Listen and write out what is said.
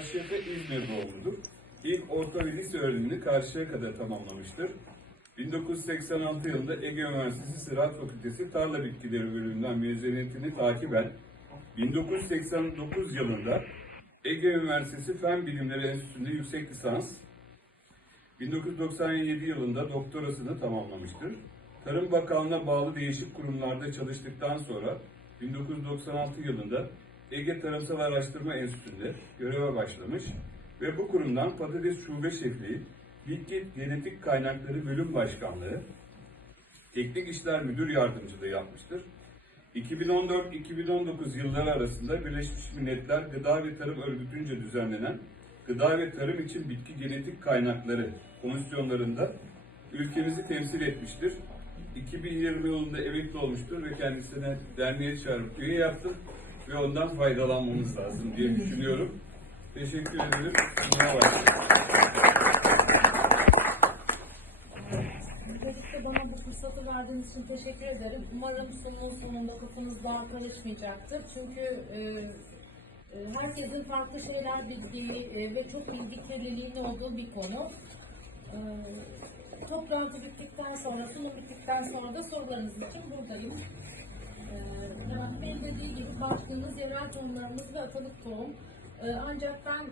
Karşıyaka İzmir doğumludur. İlk orta ve lise öğrenimini Karşıyaka'da tamamlamıştır. 1986 yılında Ege Üniversitesi Ziraat Fakültesi Tarla Bitkileri bölümünden mezuniyetini takiben 1989 yılında Ege Üniversitesi Fen Bilimleri Enstitüsü'nde yüksek lisans, 1997 yılında doktorasını tamamlamıştır. Tarım Bakanlığı'na bağlı değişik kurumlarda çalıştıktan sonra 1996 yılında Ege Tarımsal Araştırma Enstitüsü'nde göreve başlamış ve bu kurumdan patates şube şefliği, bitki genetik kaynakları bölüm başkanlığı, teknik işler müdür yardımcılığı yapmıştır. 2014-2019 yılları arasında Birleşmiş Milletler Gıda ve Tarım Örgütü'nce düzenlenen Gıda ve Tarım için Bitki Genetik Kaynakları komisyonlarında ülkemizi temsil etmiştir. 2020 yılında emekli olmuştur ve kendisine derneğe çağırıp üye yaptım ve ondan faydalanmamız lazım diye düşünüyorum. Teşekkür ederim. Sunuma. Öncelikle bana bu fırsatı verdiğiniz için teşekkür ederim. Umarım sunumun sonunda kafanız daha karışmayacaktır. Çünkü e, e, herkesin farklı şeyler bildiği e, ve çok bilgi kirliliğinin olduğu bir konu. E, toplantı bittikten sonra, sunum bittikten sonra da sorularınız için buradayım. Baktığınız yerel tohumlarımız ve atalık tohum. E, ancak ben